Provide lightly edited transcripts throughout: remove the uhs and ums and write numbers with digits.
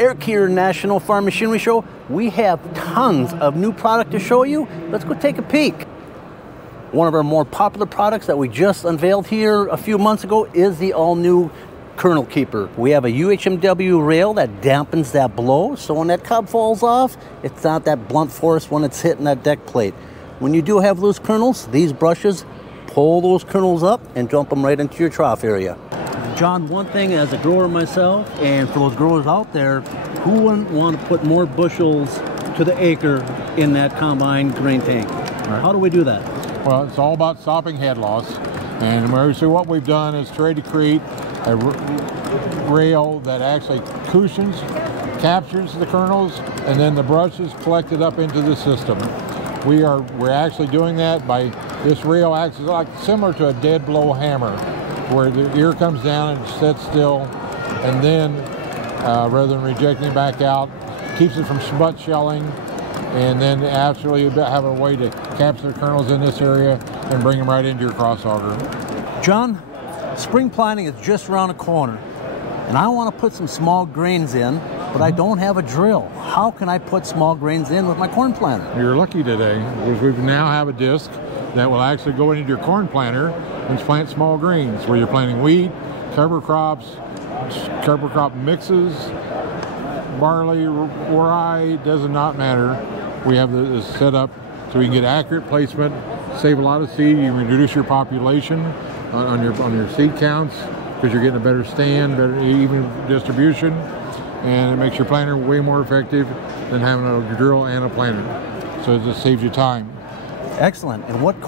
Air National Farm Machinery Show. We have tons of new product to show you. Let's go take a peek. One of our more popular products that we just unveiled here a few months ago is the all-new Kernel Keeper. We have a UHMW rail that dampens that blow, so when that cob falls off, it's not that blunt force when it's hitting that deck plate. When you do have loose kernels, these brushes pull those kernels up and dump them right into your trough area. John, one thing as a grower myself, and for those growers out there, who wouldn't want to put more bushels to the acre in that combine grain tank? Right. How do we do that? Well, it's all about stopping head loss. And so what we've done is try to create a rail that actually cushions, captures the kernels, and then the brush is collected up into the system. We're actually doing that by, this rail acts like similar to a dead blow hammer, where the ear comes down and sits still, and then rather than rejecting it back out, keeps it from smut shelling, and then actually have a way to capture the kernels in this area and bring them right into your cross auger. John, spring planting is just around the corner, and I want to put some small grains in, but I don't have a drill. How can I put small grains in with my corn planter? You're lucky today, because we now have a disc that will actually go into your corn planter and plant small grains, where you're planting wheat, cover crops, cover crop mixes, barley, rye, does not matter. We have this set up so we can get accurate placement, save a lot of seed, you reduce your population on your seed counts, because you're getting a better stand, better even distribution, and it makes your planter way more effective than having a drill and a planter. So it just saves you time. Excellent. And what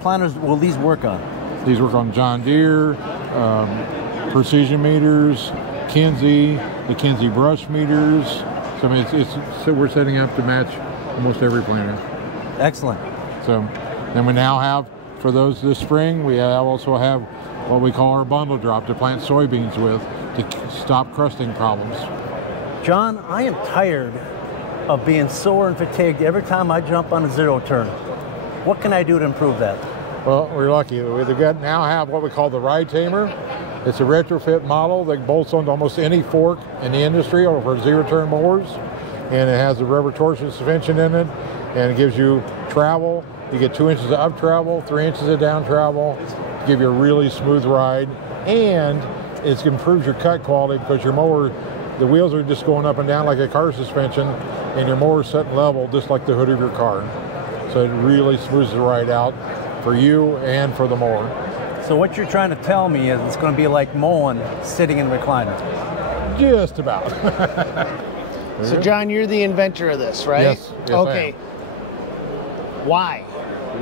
planters will these work on? These work on John Deere, precision meters, Kinsey, the Kinsey brush meters. So I mean, so we're setting up to match almost every planter. Excellent. So then we now have, for those this spring, we also have what we call our bundle drop to plant soybeans with to stop crusting problems. John, I am tired of being sore and fatigued every time I jump on a zero turn. What can I do to improve that? Well, we're lucky. We now have what we call the Ride Tamer. It's a retrofit model that bolts onto almost any fork in the industry or for zero-turn mowers. And it has a rubber torsion suspension in it, and it gives you travel. You get 2 inches of up travel, 3 inches of down travel, to give you a really smooth ride. And it improves your cut quality, because your mower, the wheels are just going up and down like a car suspension, and your mower's sitting level just like the hood of your car. So it really smooths the ride out for you and for the mower. So what you're trying to tell me is it's going to be like mowing sitting in a recliner. Just about. So John, you're the inventor of this, right? Yes. Okay. Why?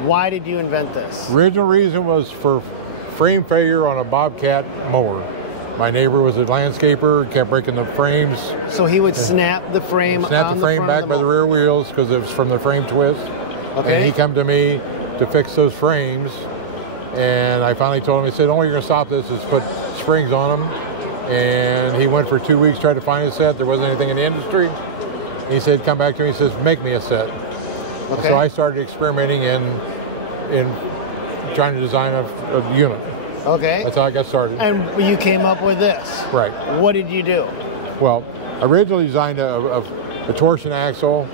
Why did you invent this? Original reason was for frame failure on a Bobcat mower. My neighbor was a landscaper, kept breaking the frames. So he would snap the frame Snap the frame back by the rear wheels because it was from the frame twist. Okay. And he come to me to fix those frames. And I finally told him, he said, the only way you're going to stop this is put springs on them. And he went for 2 weeks, tried to find a set. There wasn't anything in the industry. He said, come back to me, he says, make me a set. Okay. So I started experimenting in trying to design a unit. Okay. That's how I got started. And you came up with this. Right. What did you do? Well, I originally designed a torsion axle,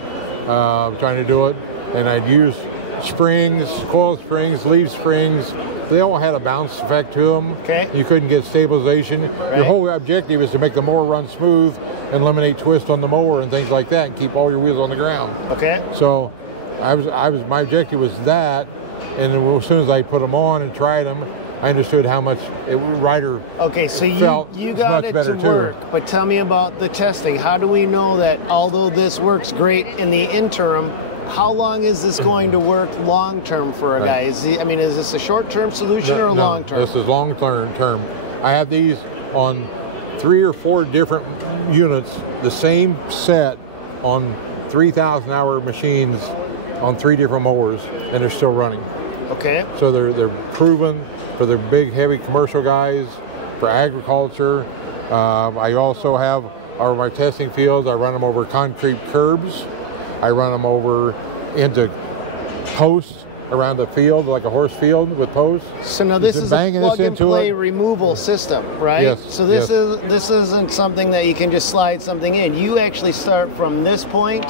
trying to do it, and I'd use springs, coil springs, leaf springs. They all had a bounce effect to them. Okay. You couldn't get stabilization. Right. Your whole objective is to make the mower run smooth and eliminate twist on the mower and things like that, and keep all your wheels on the ground. Okay. So my objective was that, and then as soon as I put them on and tried them, I understood how much rider Okay, so you got it to work, but tell me about the testing. How do we know that although this works great in the interim, how long is this going to work long term for a guy? Is this a short term solution or a long term? This is long term. I have these on 3 or 4 different units, the same set on 3,000 hour machines on 3 different mowers, and they're still running. Okay. So they're proven for the big heavy commercial guys, for agriculture. I also have my testing fields. I run them over concrete curbs. I run them over into posts around the field, like a horse field with posts. So now this is a plug-and-play removal system, right? Yes. So this isn't something that you can just slide something in. You actually start from this point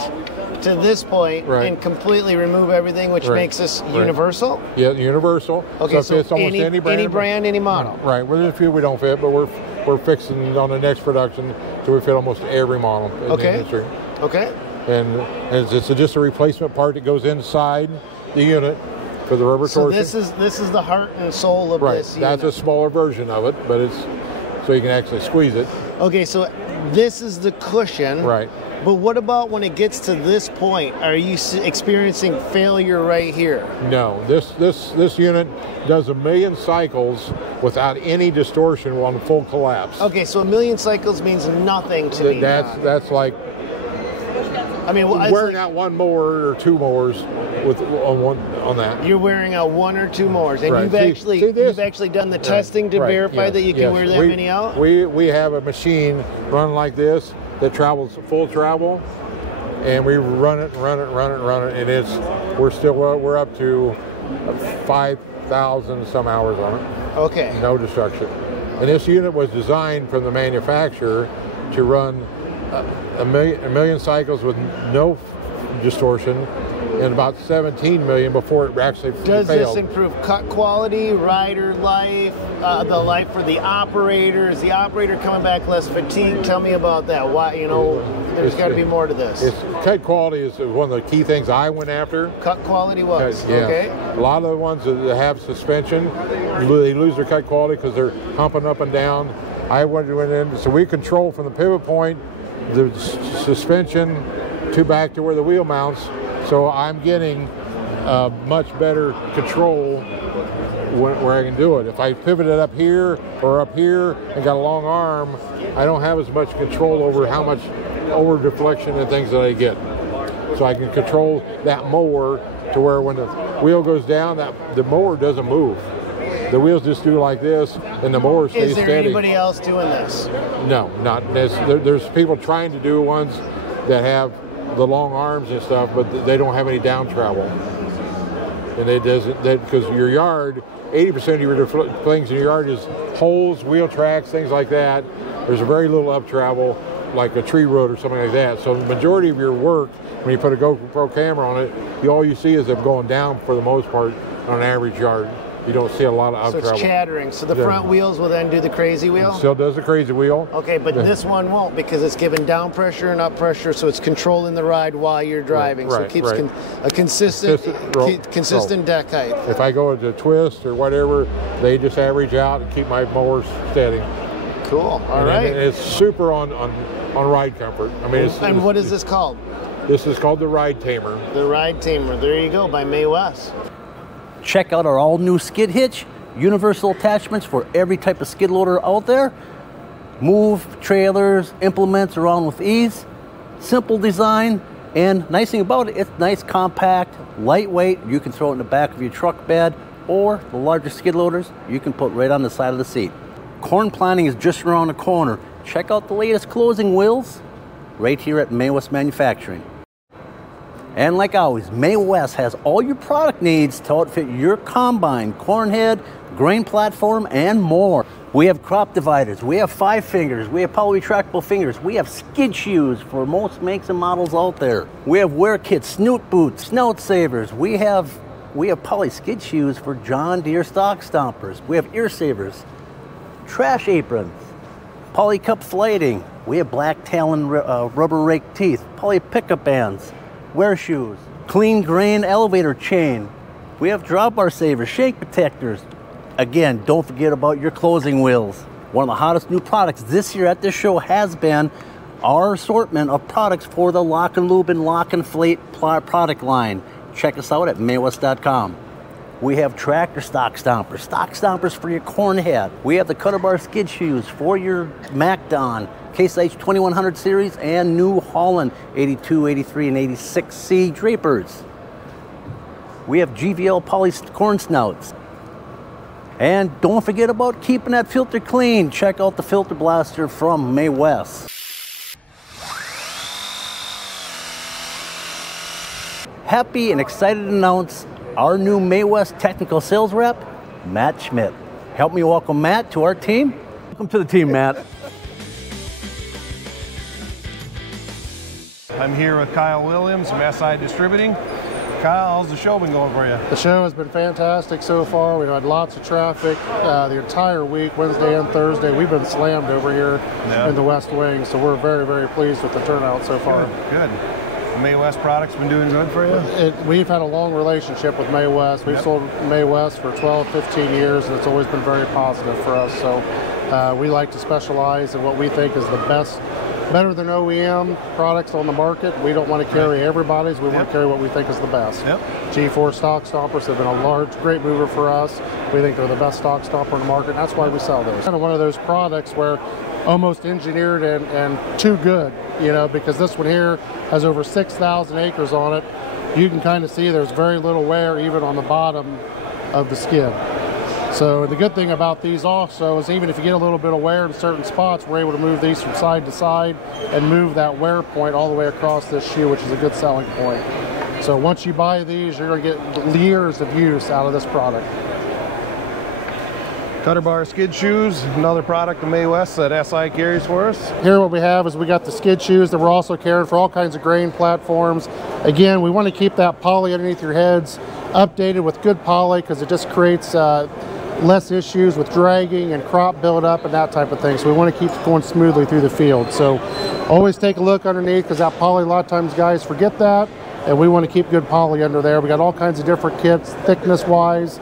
to this point and completely remove everything, which makes this universal? Yeah, universal. Okay, so it's almost any brand, any model. Right. Well, there's a few we don't fit, but we're fixing on the next production so we fit almost every model in the industry. Okay. And it's just a replacement part that goes inside the unit for the rubber torsion. So this is the heart and soul of this unit. That's a smaller version of it, but it's so you can actually squeeze it. Okay, so this is the cushion. Right. But what about when it gets to this point? Are you experiencing failure right here? No. This unit does 1 million cycles without any distortion on full collapse. Okay, so 1 million cycles means nothing to me. That's like, I mean, wearing out one mower or two mowers on that. You're wearing out one or two mowers, and you've actually done the testing to verify that you can wear that many out. We have a machine run like this that travels full travel, and we run it, and we're up to 5,000 some hours on it. Okay. No destruction. And this unit was designed from the manufacturer to run a million cycles with no distortion, and about 17 million before it actually failed. Does this improve cut quality, rider life, the life for the operator? Is the operator coming back less fatigued? Tell me about that. Why, there's got to be more to this. Cut quality is one of the key things I went after. Cut quality was, okay. A lot of the ones that have suspension, they lose their cut quality because they're humping up and down. I went in, so we control from the pivot point, the suspension back to where the wheel mounts. So I'm getting much better control where I can do it. If I pivot it up here or up here and got a long arm, I don't have as much control over how much over deflection and things that I get. So I can control that mower to where when the wheel goes down, the mower doesn't move. The wheels just do like this, and the mower stays steady. Is there anybody else doing this? No, not this. There's people trying to do ones that have the long arms and stuff, but they don't have any down travel. And because your yard, 80% of your things in your yard is holes, wheel tracks, things like that. There's very little up travel, like a tree road or something like that. So the majority of your work, when you put a GoPro camera on it, all you see is them going down for the most part on an average yard. You don't see a lot of up travel. So it's chattering. So the front wheels will then do the crazy wheel? Still does the crazy wheel. Okay, but this one won't because it's giving down pressure and up pressure, so it's controlling the ride while you're driving. So it keeps a consistent deck height. If I go to twist or whatever, they just average out and keep my mower steady. Cool. All right. And it's super on ride comfort. I mean, and what is this called? This is called the Ride Tamer. The Ride Tamer. There you go, by May Wes. Check out our all-new skid hitch, universal attachments for every type of skid loader out there. Move trailers, implements around with ease. Simple design, and nice thing about it, it's nice, compact, lightweight. You can throw it in the back of your truck bed, or the larger skid loaders, you can put right on the side of the seat. Corn planting is just around the corner. Check out the latest closing wheels right here at May Wes Manufacturing. And like always, May Wes has all your product needs to outfit your combine, corn head, grain platform, and more. We have crop dividers, we have 5 fingers, we have poly retractable fingers, we have skid shoes for most makes and models out there. We have wear kits, snoot boots, snout savers. We have poly skid shoes for John Deere stock stompers. We have ear savers, trash aprons, poly cup flighting. We have black talon rubber rake teeth, poly pickup bands, wear shoes, clean grain elevator chain. We have drawbar savers, shank protectors. Again, don't forget about your closing wheels. One of the hottest new products this year at this show has been our assortment of products for the Lock and Lube and Lock and Flate product line. Check us out at maywes.com. We have tractor stock stompers for your corn head. We have the cutter bar skid shoes for your MacDon, Case H 2100 series, and New Holland 82, 83, and 86C drapers. We have GVL poly corn snouts. And don't forget about keeping that filter clean. Check out the filter blaster from May Wes. Happy and excited to announce our new May Wes technical sales rep, Matt Schmidt. Help me welcome Matt to our team. Welcome to the team, Matt. I'm here with Kyle Williams from SI Distributing. Kyle, how's the show been going for you? The show has been fantastic so far. We've had lots of traffic the entire week, Wednesday and Thursday. We've been slammed over here in the West Wing, so we're very, very pleased with the turnout so far. Good. The May Wes product's been doing good for you? We've had a long relationship with May Wes. We've sold May Wes for 12, 15 years, and it's always been very positive for us. So we like to specialize in what we think is the best, better than OEM products on the market. We don't want to carry everybody's. We want to carry what we think is the best. G4 stock stoppers have been a great mover for us. We think they're the best stock stopper in the market, and that's why we sell those. Kind of one of those products where almost engineered and too good, you know, because this one here has over 6,000 acres on it. You can kind of see there's very little wear even on the bottom of the skid. So the good thing about these also is even if you get a little bit of wear in certain spots, we're able to move these from side to side and move that wear point all the way across this shoe, which is a good selling point. So once you buy these, you're going to get years of use out of this product. Cutter bar skid shoes, another product of May Wes that SI carries for us. Here what we have is we got the skid shoes that we're also carrying for all kinds of grain platforms. Again, we want to keep that poly underneath your heads updated with good poly because it just creates less issues with dragging and crop buildup and that type of thing. So we want to keep it going smoothly through the field. So always take a look underneath because that poly, a lot of times guys forget that, and we want to keep good poly under there. We got all kinds of different kits, thickness wise,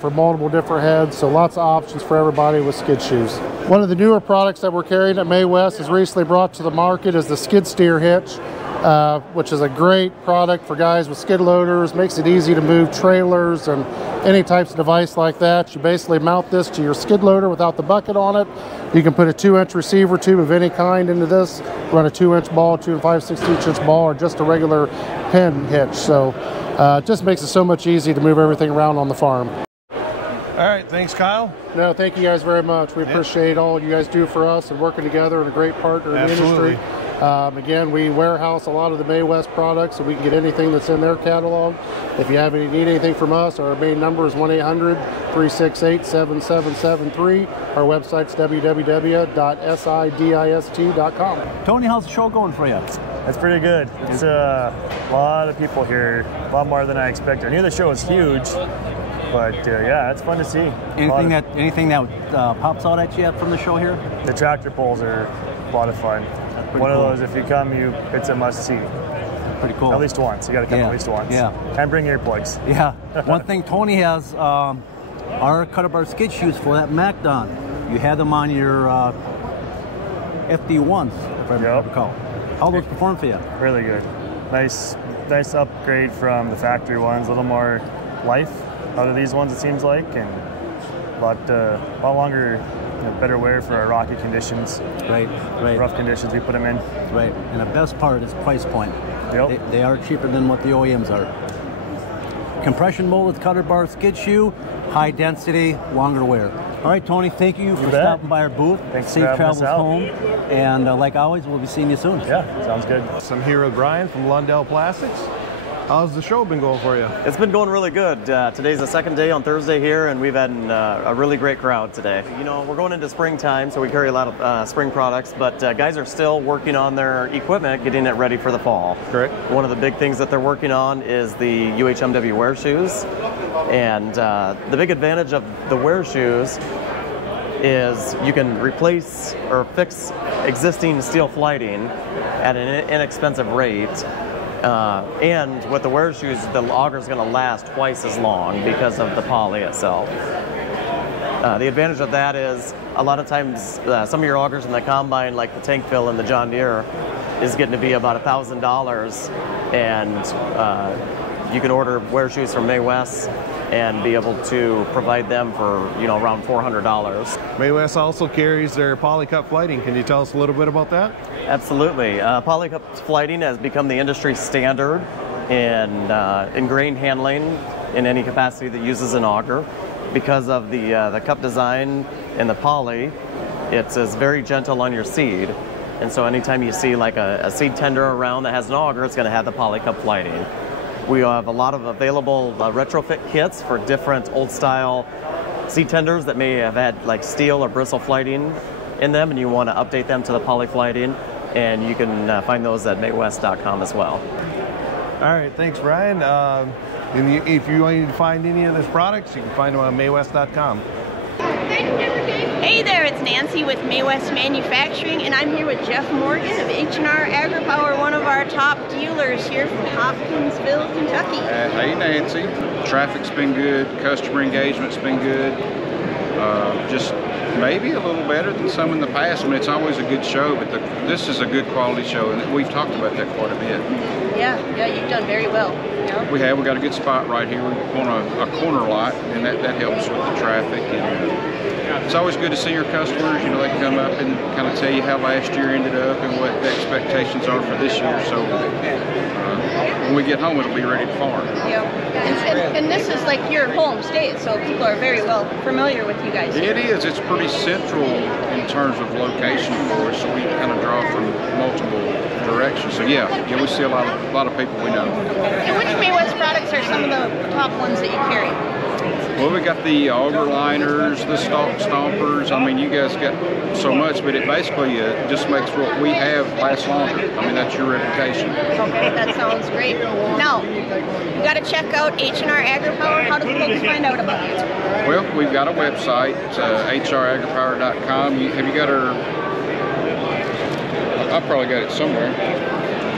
for multiple different heads. So lots of options for everybody with skid shoes. One of the newer products that we're carrying at May Wes is recently brought to the market is the skid steer hitch, which is a great product for guys with skid loaders. Makes it easy to move trailers and any types of device like that. You basically mount this to your skid loader without the bucket on it. You can put a 2-inch receiver tube of any kind into this, run a 2-inch ball, 2 5/16" ball, or just a regular pin hitch. So it just makes it so much easier to move everything around on the farm. All right, thanks, Kyle. No, thank you guys very much. We appreciate all you guys do for us and working together and a great partner in the industry. Again, we warehouse a lot of the May Wes products, so we can get anything that's in their catalog. If you need anything from us, our main number is 1-800-368-7773. Our website's www.sidist.com. Tony, how's the show going for you? It's pretty good. It's a lot of people here, a lot more than I expected. I knew the show was huge, but yeah, it's fun to see. Anything that pops out at you from the show here? The tractor pulls are a lot of fun. One of those, if you come, it's a must see. Pretty cool. At least once. You got to come at least once. Yeah. And bring earplugs. Yeah. One thing Tony has, our cutter bar skid shoes for that MacDon. You had them on your FD1s, if I recall. How those perform for you? Really good. Nice upgrade from the factory ones. A little more life out of these ones, it seems like, and a lot longer. Better wear for our rocky conditions, right. Rough conditions we put them in. Right, and the best part is price point. Yep. They are cheaper than what the OEMs are. Compression molded cutter bar skid shoe, high density, longer wear. All right, Tony, thank you for stopping by our booth. Thanks. Safe travels home, and like always, we'll be seeing you soon. Yeah, sounds good. So I'm here with Brian from Lundell Plastics. How's the show been going for you? It's been going really good. Today's the second day on Thursday here, and we've had a really great crowd today. You know, we're going into springtime, so we carry a lot of spring products, but guys are still working on their equipment, getting it ready for the fall. Correct. One of the big things that they're working on is the UHMW wear shoes, and the big advantage of the wear shoes is you can replace or fix existing steel flighting at an inexpensive rate. And with the wear shoes, the auger is going to last twice as long because of the poly itself. The advantage of that is a lot of times some of your augers in the combine, like the tank fill in the John Deere, is getting to be about $1,000, and you can order wear shoes from May Wes and be able to provide them for around $400. May Wes also carries their polycup flighting. Can you tell us a little bit about that? Absolutely. Polycup flighting has become the industry standard in grain handling in any capacity that uses an auger. Because of the cup design and the poly, it's very gentle on your seed. And so anytime you see like a seed tender around that has an auger, it's going to have the polycup flighting. We have a lot of available retrofit kits for different old style seed tenders that may have had like steel or bristle flighting in them, and you want to update them to the poly flighting, and you can find those at maywes.com as well. All right, thanks, Brian. And if you need to find any of these products, you can find them on maywes.com. Hey there, it's Nancy with May Wes Manufacturing, and I'm here with Jeff Morgan of H&R Agri-Power, one of our top dealers here from Hopkinsville, Kentucky. Hey Nancy, traffic's been good, customer engagement's been good, just maybe a little better than some in the past. I mean, it's always a good show, but this is a good quality show, and we've talked about that quite a bit. Yeah, you've done very well. Yeah. We got a good spot right here. We're on a corner lot, and that helps with the traffic. And it's always good to see your customers. You know, they can come up and kind of tell you how last year ended up and what the expectations are for this year. So when we get home, it'll be ready to farm. Yeah, and this is like your home state, so people are very well familiar with you guys. It is. It's pretty central in terms of location for us, so we kind of draw from multiple directions. So yeah, we see a lot of people we know. And which May Wes products are some of the top ones that you carry? Well, we got the auger liners, the stalk stompers. I mean, you guys got so much, but it basically just makes what we have last longer. I mean, that's your reputation. Okay, that sounds great. Now, you got to check out H&R Agri-Power. How do folks find out about you? Well, we've got a website, hragripower.com. Have you got our? I probably got it somewhere.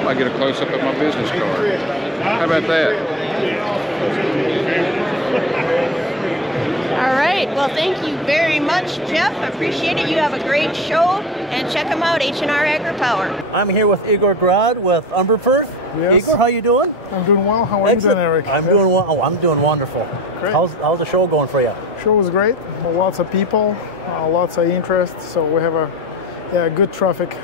I get a close-up of my business card. How about that? All right, well, thank you very much, Jeff. I appreciate it. You have a great show, and check them out, H&R Agri-Power. I'm here with Igor Grad with Umberfirth. Yes. Igor, how you doing? I'm doing well. How are you doing, Eric? I'm doing well. Oh, I'm doing wonderful. Great. How's the show going for you? Show was great. Lots of people, lots of interest. So we have a good traffic.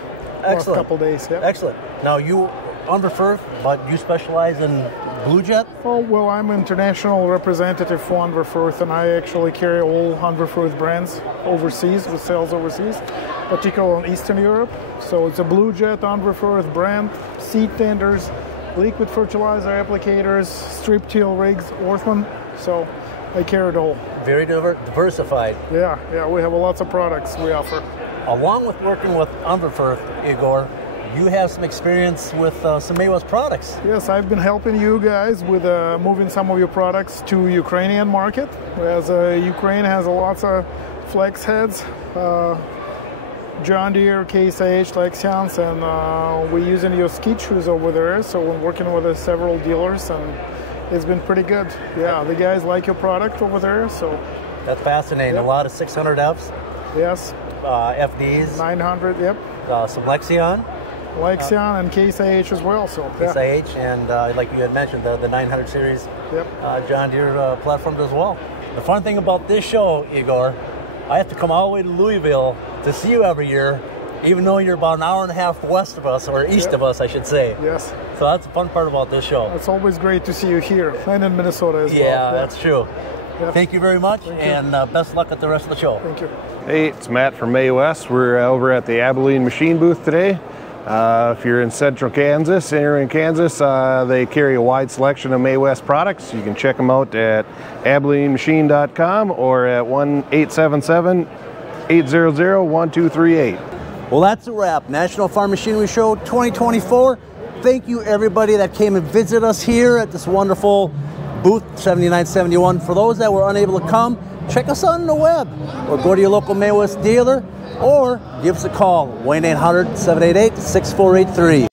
Last couple days. Yeah. Excellent. Now you Umberfirth, but you specialize in Blue Jet? Oh, well, I'm international representative for Umberfirth, and I actually carry all Umberfirth brands overseas, with sales overseas, particularly in Eastern Europe. So it's a Blue Jet Umberfirth brand, seed tenders, liquid fertilizer applicators, strip till rigs, Orthman. So I carry it all. Very diversified. Yeah, we have lots of products we offer. Along with working with Umberfirth, Igor, you have some experience with some May Wes products. Yes, I've been helping you guys with moving some of your products to Ukrainian market, as Ukraine has lots of flex heads, John Deere, Case IH, Lexians, and we're using your skid shoes over there. So we're working with several dealers, and it's been pretty good. Yeah, the guys like your product over there. So that's fascinating. Yep. A lot of 600Fs. Yes. FDs. 900. Yep. Some Lexion and Case IH as well. So Case IH and like you had mentioned, the 900 series. Yep. John Deere platforms as well. The fun thing about this show, Igor, I have to come all the way to Louisville to see you every year, even though you're about an hour and a half west of us, or east of us, I should say. Yes. So that's the fun part about this show. It's always great to see you here and in Minnesota as well. Yeah, that's true. Yep. Thank you very much, and best luck at the rest of the show. Thank you. Hey, it's Matt from May Wes. We're over at the Abilene machine booth today. If you're in central Kansas, anywhere in Kansas, they carry a wide selection of May Wes products. You can check them out at AbileneMachine.com or at 1-877-800-1238. Well, that's a wrap. National Farm Machinery Show 2024. Thank you, everybody that came and visited us here at this wonderful booth 7971. For those that were unable to come, check us out on the web or go to your local May Wes dealer or give us a call, 1-800-788-6483.